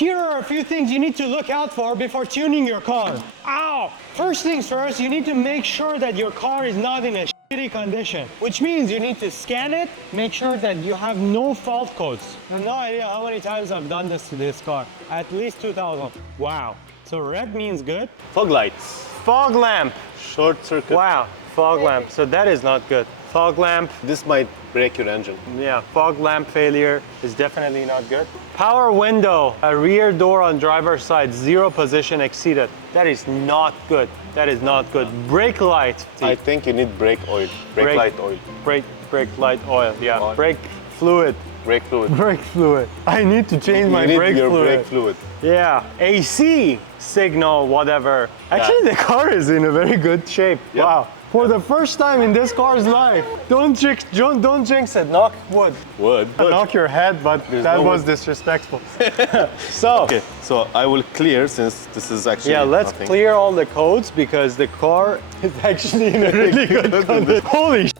here are a few things you need to look out for before tuning your car. Ow! First things first, you need to make sure that your car is not in a shitty condition, which means you need to scan it, make sure that you have no fault codes. I have no idea how many times I've done this to this car. At least 2,000. Wow. So red means good. Fog lights. Fog lamp. Short circuit. Wow. Fog lamp. So that is not good. Fog lamp. This might break your engine. Yeah, fog lamp failure is definitely not good. Power window, a rear door on driver's side, 0 position exceeded. That is not good. That is not good. Brake light. I think you need brake oil. Brake light oil. Brake light oil, yeah. Oil. Brake fluid. Brake fluid. Brake fluid. I need to change my brake fluid. Brake fluid. Yeah, AC signal, whatever. Actually, the car is in a very good shape. Yep. Wow. For the first time in this car's life. Don't jinx it. Knock wood. Wood. Knock your head, but that no was wood. disrespectful. So, Okay, so I will clear since this is actually yeah, let's nothing. clear all the codes because the car is actually in a really good condition. Holy sh**.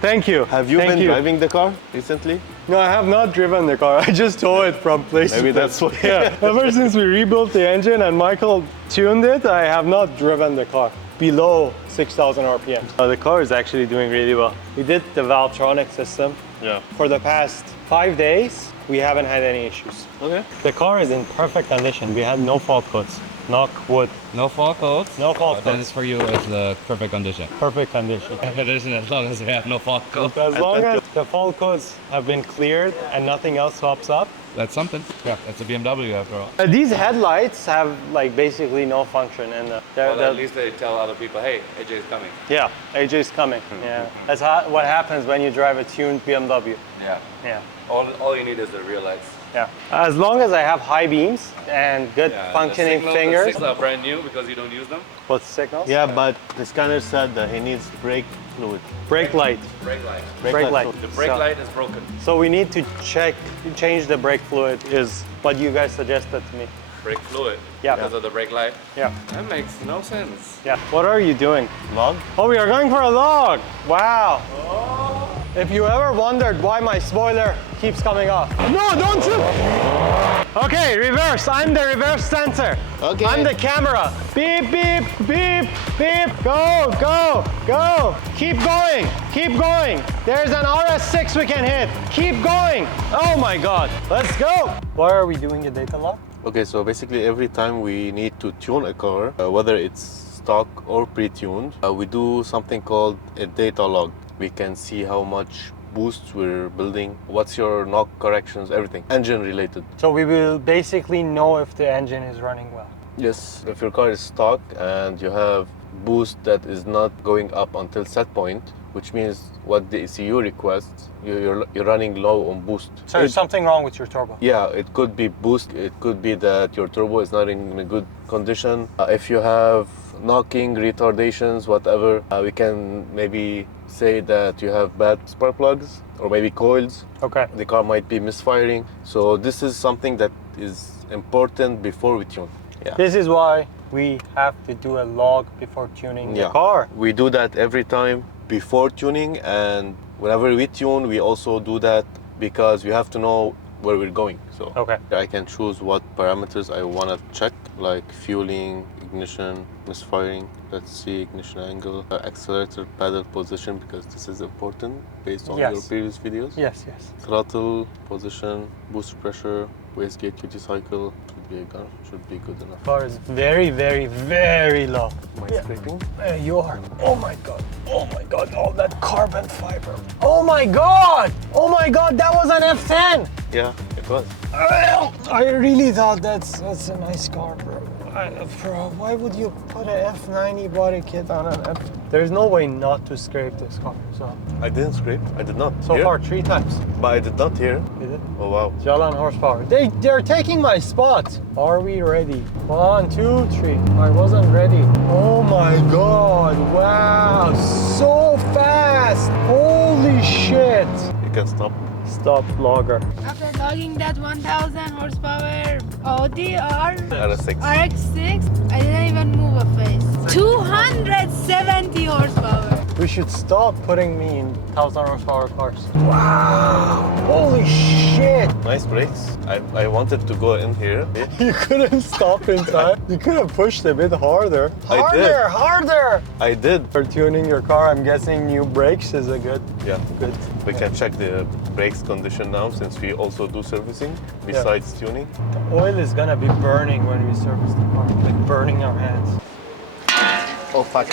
Thank you. Have you been driving the car recently? No, I have not driven the car. I just tow it from place Maybe to place. that's why. Yeah, ever since we rebuilt the engine and Michael tuned it, I have not driven the car below 6,000 RPM. The car is actually doing really well. We did the Valvetronic system. Yeah. For the past 5 days, we haven't had any issues. Okay. The car is in perfect condition. We had no fault codes. Knock wood. No fault codes? No fault That codes. is for you as the perfect condition. Perfect condition. It isn't as long as you have no fault codes. As long as the fault codes have been cleared and nothing else pops up. That's something. Yeah, it's a BMW after all. These headlights have like basically no function and Well, at least they tell other people, hey, AJ is coming. yeah, AJ's coming. Yeah, that's what happens when you drive a tuned BMW. Yeah. Yeah. All you need is the rear lights. Yeah. As long as I have high beams and good functioning The fingers. signals are brand new because you don't use them. What signals? Yeah, but the scanner said that he needs brake fluid. Brake light. Brake light. Brake light. The brake light is broken. So we need to change the brake fluid is what you guys suggested to me. Brake fluid. Yeah. Because of the brake light. Yeah. That makes no sense. Yeah. What are you doing? Log? Oh, we are going for a log. Wow. If you ever wondered why my spoiler keeps coming off. No, don't you. Okay, reverse. I'm the reverse sensor. Okay. I'm the camera. Beep, beep, beep, beep. Go, go, go. Keep going. Keep going. There's an RS6 we can hit. Keep going. Oh my God. Let's go. Why are we doing a data log? Okay, so basically every time we need to tune a car, whether it's stock or pre-tuned, we do something called a data log. We can see how much boosts we're building, what's your knock corrections, everything, engine related. So we will basically know if the engine is running well. Yes, if your car is stock and you have boost that is not going up until set point, which means what the ECU requests, you're running low on boost. So there's something wrong with your turbo. Yeah, it could be boost, it could be that your turbo is not in a good condition. If you have knocking, retardations, whatever, we can maybe say that you have bad spark plugs or maybe coils. Okay. The car might be misfiring. So this is something that is important before we tune. Yeah. This is why we have to do a log before tuning the car. We do that every time before tuning, and whenever we tune, we also do that because we have to know where we're going. So Okay. I can choose what parameters I want to check, like fueling, ignition, misfiring. Let's see, ignition angle, accelerator pedal position, because this is important based on your previous videos. Yes, yes. Throttle position, boost pressure, wastegate duty cycle should be good enough. Car is very, very, very low. Am I scraping? You are. Oh my God. Oh my God. All that carbon fiber. Oh my God. Oh my God. That was an F10. Yeah, it was. I really thought that's a nice car, bro. Bro, why would you put an F90 body kit on an F? There's no way not to scrape this car. So I didn't scrape. I did not. so Here? far 3 times. But I did not hear. Is it? Oh wow. Jalan horsepower. They're taking my spot. Are we ready? 1, 2, 3. I wasn't ready. Oh my God. Wow. So fast. Holy shit. You can stop. Stop logger. After logging that 1000 horsepower Audi RS6. RX6, I didn't even move a face. 270 horsepower. We should stop putting me in 1,000 horsepower cars. Wow! Holy shit! Nice brakes. I wanted to go in here. You couldn't stop in time. You could have pushed a bit harder. I did. Harder! I did. For tuning your car, I'm guessing new brakes is a good. Yeah. Good. We can check the brakes condition now since we also do servicing besides tuning. The oil is gonna be burning when we service the car, like burning our hands. Oh fuck.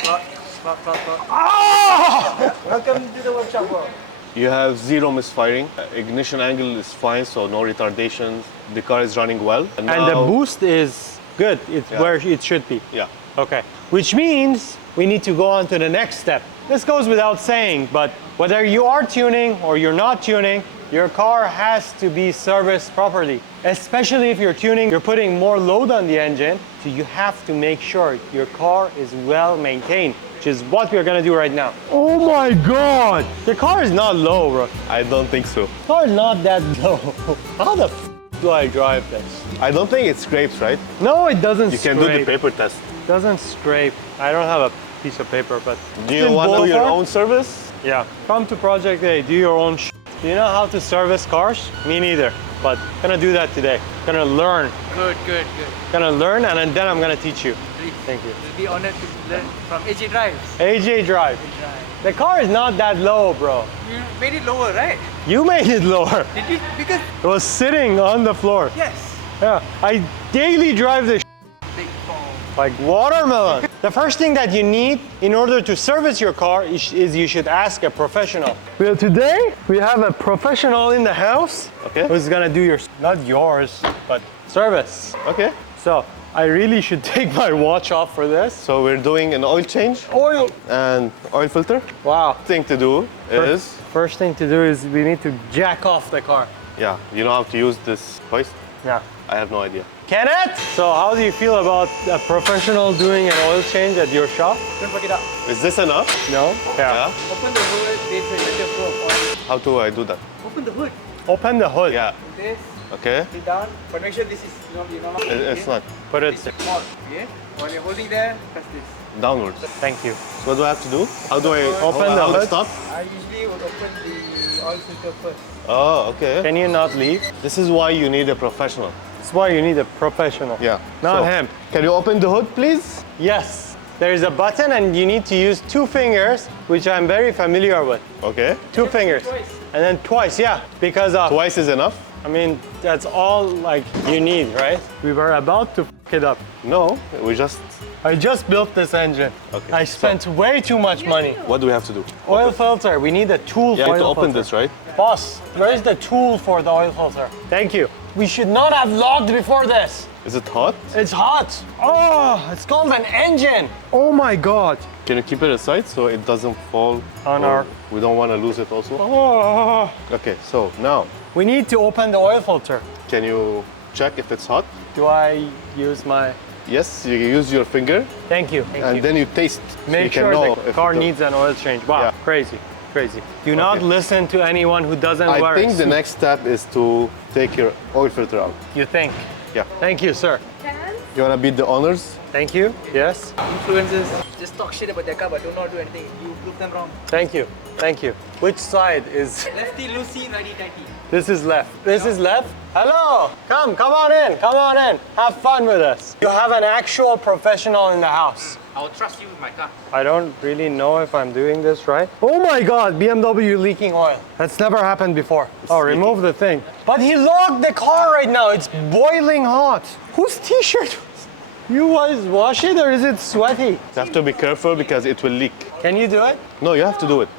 Ah! Welcome to the workshop, bro. You have zero misfiring. Ignition angle is fine, so no retardations. The car is running well. And the boost is good. It's Yeah. where it should be. Yeah. Okay. Which means we need to go on to the next step. This goes without saying, but whether you are tuning or you're not tuning, your car has to be serviced properly. Especially if you're tuning, you're putting more load on the engine, so you have to make sure your car is well maintained, which is what we're gonna do right now. Oh my God! The car is not low, bro. I don't think so. The car is not that low. How the do I drive this? I don't think it scrapes, right? No, it doesn't You can scrape. do the paper test. Doesn't scrape. I don't have a piece of paper, but Do you in want to do your ballpark? own service? Yeah. Come to Project A, do your own shit. Do you know how to service cars? Me neither, but gonna do that today. Gonna learn. Good. Gonna learn and then I'm gonna teach you. Please. Thank you. We'll be honored to learn from AJ Drives. AJ Drive. The car is not that low, bro. You made it lower, right? You made it lower. Did you? Because It was sitting on the floor. yes, Yeah. I daily drive this big ball. like watermelon. The first thing that you need in order to service your car is you should ask a professional. Well, today we have a professional in the house. Okay. Who's gonna do your, not yours, but service. Okay. So I really should take my watch off for this. So we're doing an oil change Oil. and oil filter. Wow. Thing to do is, First thing to do is we need to jack off the car. yeah, you know how to use this hoist? Yeah. I have no idea. Can it? So how do you feel about a professional doing an oil change at your shop? Don't forget up. Is this enough? No? Yeah. Open the hood. There's a little flow of oil. How do I do that? Open the hood. Open the hood. Yeah. This. Okay. Sit down. But make sure this is not. It's not Put it. It's small. Okay. While you're holding there, press this. downwards. Thank you. So what do I have to do? How do I Open the how hood. Stop? I usually would open the oil filter first. Oh, okay. Can you not leave? This is why you need a professional. That's why you need a professional. Yeah. Not So, him. Can you open the hood, please? Yes. There's a button and you need to use 2 fingers, which I'm very familiar with. Okay. 2 fingers. Twice. And then twice, yeah. Because Twice is enough? I mean, that's all like you need, right? We were about to f it up. No, we just. I just built this engine. Okay, I spent way too much money. What do we have to do? Oil filter, we need a tool Yeah, for I have to oil open filter. this, right? Boss, where's the tool for the oil filter? Thank you. We should not have logged before this. Is it hot? It's hot. Oh, it's called an engine. Oh my God. Can you keep it aside so it doesn't fall? On or our- We don't want to lose it also. Oh. Okay, so now, We need to open the oil filter. can you check if it's hot? Do I use my... Yes, you use your finger Thank you. and then you taste. so you Make can sure know the if car it- needs an oil change. Wow, Yeah. crazy. Do not listen to anyone who doesn't wear I think a the suit. next step is to take your oil filter out. You think? Yeah. Thank you, sir. You want to beat the honors? Thank you. Yes. Influencers just talk shit about their car but do not do anything. You prove them wrong. Thank you. Thank you. Which side is... Lefty loosey, righty tighty. This is left. This is left? Hello. Come on in. Come on in. Have fun with us. You have an actual professional in the house. I will trust you with my car. I don't really know if I'm doing this right. Oh my God, BMW leaking oil. That's never happened before. Oh, remove the thing. But he locked the car right now. It's boiling hot. Whose t-shirt? You guys wash it or is it sweaty? You have to be careful because it will leak. Can you do it? No, you have to do it.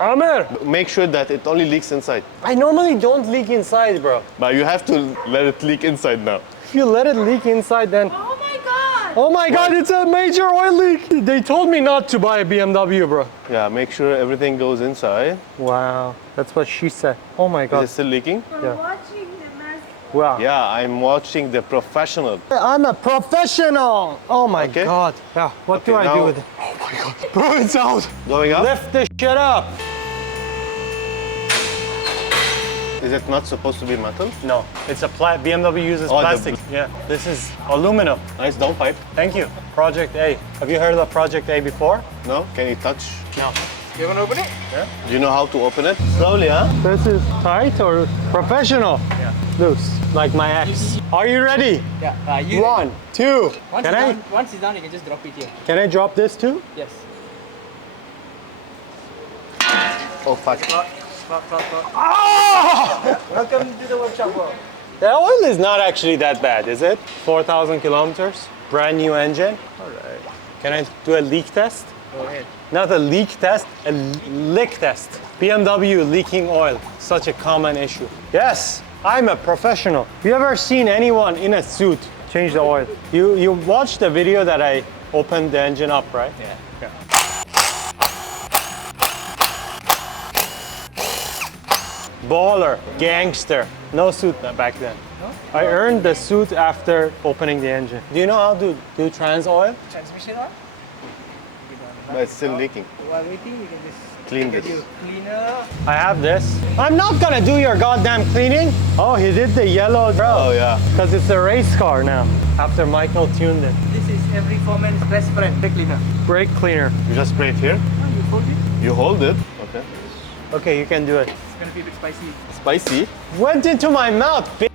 Amir, Make sure that it only leaks inside. I normally don't leak inside, bro. But you have to let it leak inside now. If you let it leak inside, then... Oh my God! Oh my God, it's a major oil leak. They told me not to buy a BMW, bro. Yeah, make sure everything goes inside. Wow, that's what she said. Oh my Is God. it still leaking? I'm Yeah. watching the mess. Wow. Yeah, I'm watching the professional. I'm a professional. Oh my Okay. God. Yeah, what do Okay, I do now- with it? Oh my God. Bro, it's out. Going up? Lift this shit up. Is it not supposed to be metal? No, it's a BMW uses Oh, the- plastic. Yeah, this is aluminum. Nice downpipe. Thank you. Project A. Have you heard of Project A before? No? Can you touch? No. You wanna open it? Do you know how to open it? Slowly, huh? This is tight or professional? Yeah. Loose, like my ex. Are you ready? Yeah. You. 1, 2. Once Can it's I? down, once it's down, you can just drop it here. Can I drop this too? Yes. Oh, fuck. Ah! Welcome to the workshop, bro. The oil is not actually that bad, is it? 4,000 kilometers, brand new engine. All right. Can I do a leak test? Go ahead. Not a leak test, a lick test. BMW leaking oil, such a common issue. Yes, I'm a professional. You ever seen anyone in a suit change the oil? You watched the video that I opened the engine up, right? Yeah. Baller, gangster. No suit back then. No? I earned the suit after opening the engine. Do you know how to do trans oil? Transmission on? But it's still leaking. While waiting, you can just Clean get this. your cleaner. I have this. I'm not gonna do your goddamn cleaning. Oh, he did the yellow, bro. Oh, yeah. Because it's a race car now. After Michael tuned it. This is every foreman's best friend, brake cleaner. Brake cleaner. You just spray it here. Oh, you fold it. You hold it. Okay. Okay, you can do it. It's gonna be a bit spicy. Spicy. Went into my mouth, bitch.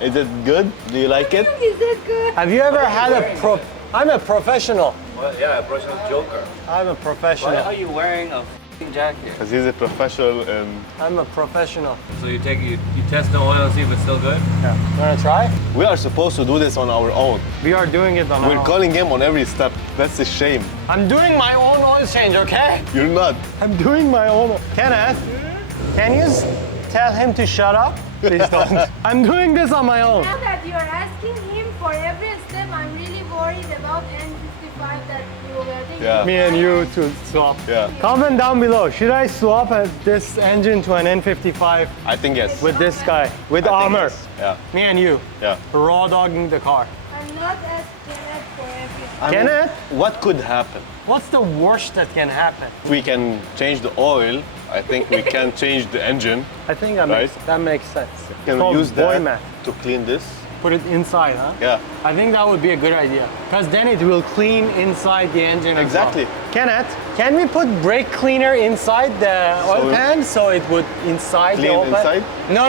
Is it good? Do you like it? Is that good? Have you ever had a pro? I'm a professional. Well, yeah, professional joker. I'm a Why professional. are you wearing a f***ing jacket? Because he's a professional and I'm a professional. So you test the oil and see if it's still good? Yeah. You wanna try? we are supposed to do this on our own. We are doing it on our We're own. calling him on every step. That's a shame. I'm doing my own oil change, okay? You're not. I'm doing my own. Kenneth, can you tell him to shut up? Please don't. I'm doing this on my own. Now that you're asking him for every step, I'm really worried about N55 that you were thinking. Yeah. Me and you to swap. Yeah. Comment down below. Should I swap this engine to an N55 I think yes. with this guy, with I think armor? yes. Yeah. Me and you, Yeah. raw dogging the car. I'm not asking that for everything. I mean, Kenneth, what could happen? what's the worst that can happen? If we can change the oil, I think we can change the engine. I think that makes sense. Can Called we use boy that mat. to clean this? Put it inside, huh? Yeah. I think that would be a good idea. Because then it will clean inside the engine. as well. Exactly. Kenneth, can we put brake cleaner inside the oil So- pan so it would inside the Clean oil pan? inside? No.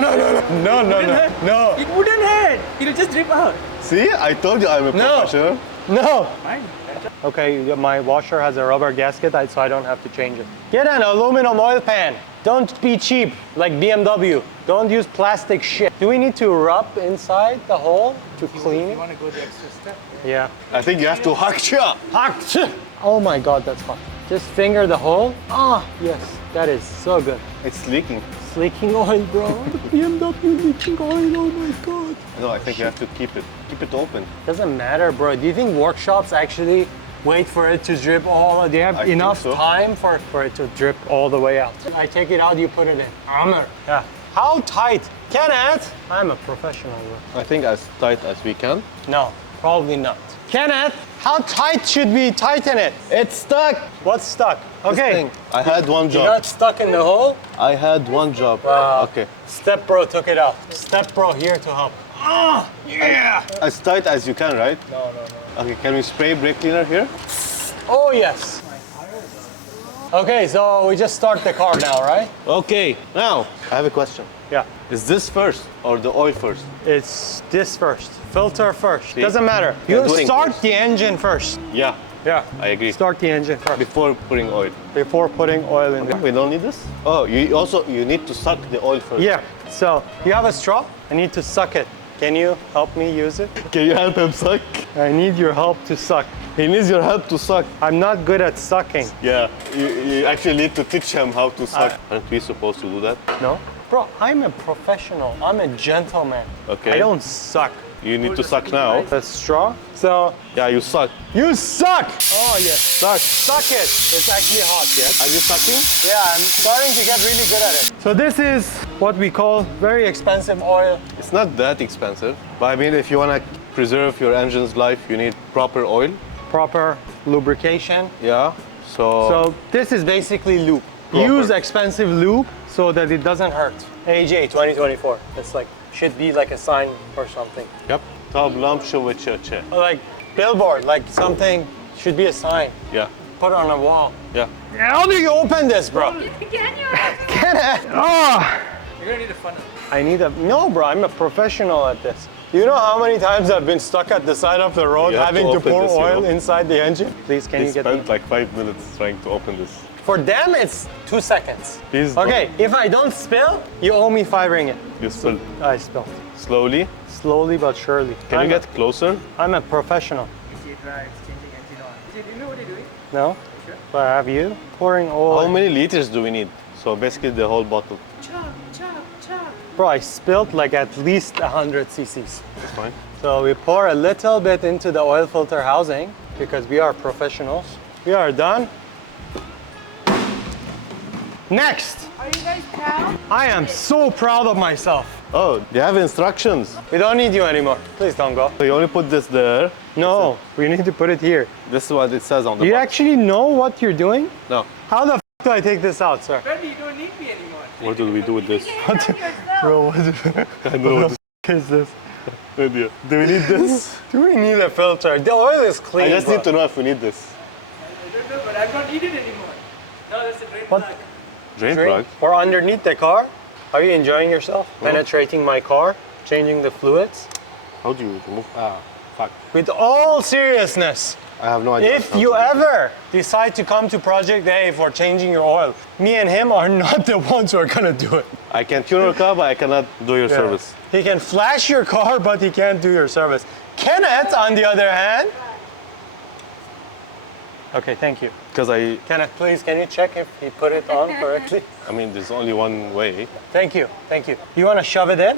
No. It wouldn't hurt. It'll just drip out. See, I told you I'm a No. professional. No. Fine. Okay, my washer has a rubber gasket, so I don't have to change it. Get an aluminum oil pan. Don't be cheap like BMW. Don't use plastic shit. Do we need to rub inside the hole to clean You it? wanna go the extra step? Yeah. I think you have to hack chop. Oh my god, that's fun. Just finger the hole. Ah, yes, that is so good. It's leaking. It's leaking oil, bro. The BMW leaking oil, oh my god. No, I think you have to keep it open. Doesn't matter, bro. Do you think workshops actually wait for it to drip all? Do you have I think enough so. time for it to drip all the way out? I take it out, you put it in. Armor. Yeah. How tight? Kenneth? I'm a professional, bro. I think as tight as we can. No, probably not. Kenneth, how tight should we tighten it? It's stuck. What's stuck? This Okay. thing. I had one You job. got stuck in the hole? I had one job. Wow. Okay. Step Bro took it out. Step Bro here to help. Ah, yeah. As tight as you can, right? No. Okay, can we spray brake cleaner here? Oh, yes. Okay, so we just start the car now, right? Okay, now I have a question. Yeah. Is this first or the oil first? It's this first. Filter first. See? Doesn't matter. You're You doing start this. the engine first. Yeah, Yeah. I agree. Start the engine first Before putting oil. before putting oil in there. We don't need this? Oh, you need to suck the oil first. Yeah. So you have a straw. I need to suck it. Can you help me use it? Can you help him suck? I need your help to suck. He needs your help to suck. I'm not good at sucking. Yeah, you actually need to teach him how to suck. Aren't we supposed to do that? No? Bro, I'm a professional. I'm a gentleman. Okay. I don't suck. You need to suck now. The straw. So Yeah, you suck. you suck. Oh yes. Suck. Suck it. It's actually hot, yes? Are you sucking? Yeah, I'm starting to get really good at it. So this is what we call very expensive oil. It's not that expensive. But I mean, if you want to preserve your engine's life, you need proper oil. Proper lubrication. Yeah. So So this is basically lube. use expensive lube so that it doesn't hurt. AJ 2024. It's like, should be like a sign or something. Yep. Top lamp شوچه. Or like billboard, like something should be a sign. Yeah. Put on a wall. Yeah. How do you open this, bro? Can you? Get it? Oh, You're gonna need a funnel. I need a, no bro, I'm a professional at this. Do you know how many times I've been stuck at the side of the road You have to having to open pour this, you oil know. inside the engine? Please, can He you get me? spent like 5 minutes trying to open this. For them, it's 2 seconds. Please Okay, if I don't spill, you owe me 5 ringgit. You spill. I spilled. Slowly. Slowly but surely. Can you get closer? I'm a professional. You see it drives, changing engine on. Do you know what you're doing? No? Sure. But have you? Pouring oil. How many liters do we need? So basically the whole bottle. Chop, chop, chop. Bro, I spilled like at least 100 cc's. That's fine. So we pour a little bit into the oil filter housing because we are professionals. We are done. Next, Are you guys proud? I am so proud of myself. Oh, they have instructions. We don't need you anymore. Please don't go. So you only put this there. No, we need to put it here. This is what it says on the Do you box. actually know what you're doing? No. How the f do I take this out, sir? Brady, you don't need me anymore. What do we do with this? You can help yourself. Bro, what I know the f is this? idea. Do we need this? Do we need a filter? The oil is clean. I just bro. need to know if we need this. I don't know, but I'm not needed anymore. No, that's a drain What? plug. Drain Drink plug. or underneath the car. Are you enjoying yourself? Penetrating my car, changing the fluids. How do you remove? Ah, fuck. With all seriousness, I have no idea. if how you to do it. ever decide to come to Project A for changing your oil, me and him are not the ones who are gonna do it. I can tune your car, but I cannot do your service. He can flash your car, but he can't do your service. Kenneth, on the other hand. Okay, thank you. Because Kenneth, please, can you check if he put it on correctly? I mean, there's only one way. Thank you, thank you. You wanna shove it in?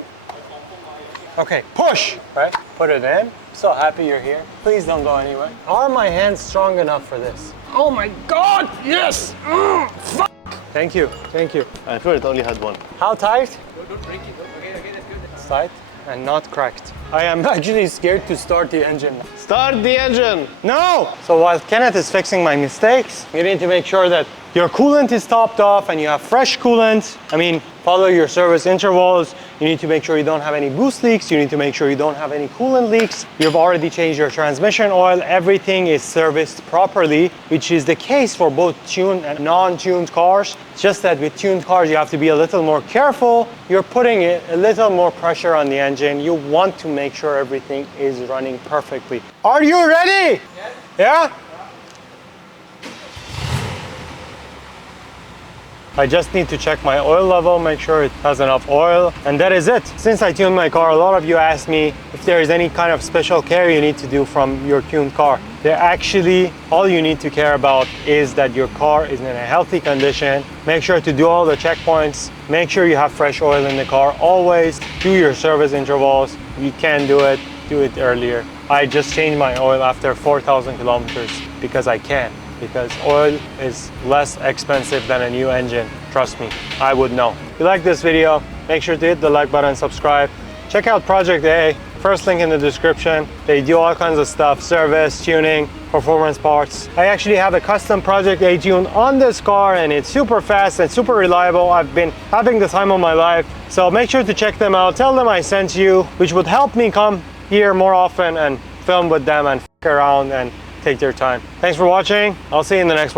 Okay, push, right? Put it in. So happy you're here. Please don't go anywhere. Are my hands strong enough for this? Oh my God, yes! Fuck! Thank you, thank you. I thought it only had one. How tight? Don't break it. Okay, that's good. It's tight and not cracked. I am actually scared to start the engine now. Start the engine! No! So while Kenneth is fixing my mistakes, you need to make sure that your coolant is topped off and you have fresh coolant. I mean, follow your service intervals. You need to make sure you don't have any boost leaks. You need to make sure you don't have any coolant leaks. You've already changed your transmission oil. Everything is serviced properly, which is the case for both tuned and non-tuned cars. It's just that with tuned cars, you have to be a little more careful. You're putting a little more pressure on the engine. You want to make sure everything is running perfectly. Are you ready? Yes. Yeah? I just need to check my oil level, make sure it has enough oil, and that is it. Since I tuned my car, a lot of you asked me if there is any kind of special care you need to do from your tuned car. There actually, all you need to care about is that your car is in a healthy condition. Make sure to do all the checkpoints. Make sure you have fresh oil in the car. Always do your service intervals. You can do it earlier. I just changed my oil after 4,000 kilometers because I can. Because oil is less expensive than a new engine. Trust me, I would know. If you like this video, make sure to hit the like button, subscribe. Check out Project A, first link in the description. They do all kinds of stuff, service, tuning, performance parts. I actually have a custom Project A tune on this car and it's super fast and super reliable. I've been having the time of my life. So make sure to check them out. Tell them I sent you, which would help me come here more often and film with them and f around and take their time. Thanks for watching. I'll see you in the next one.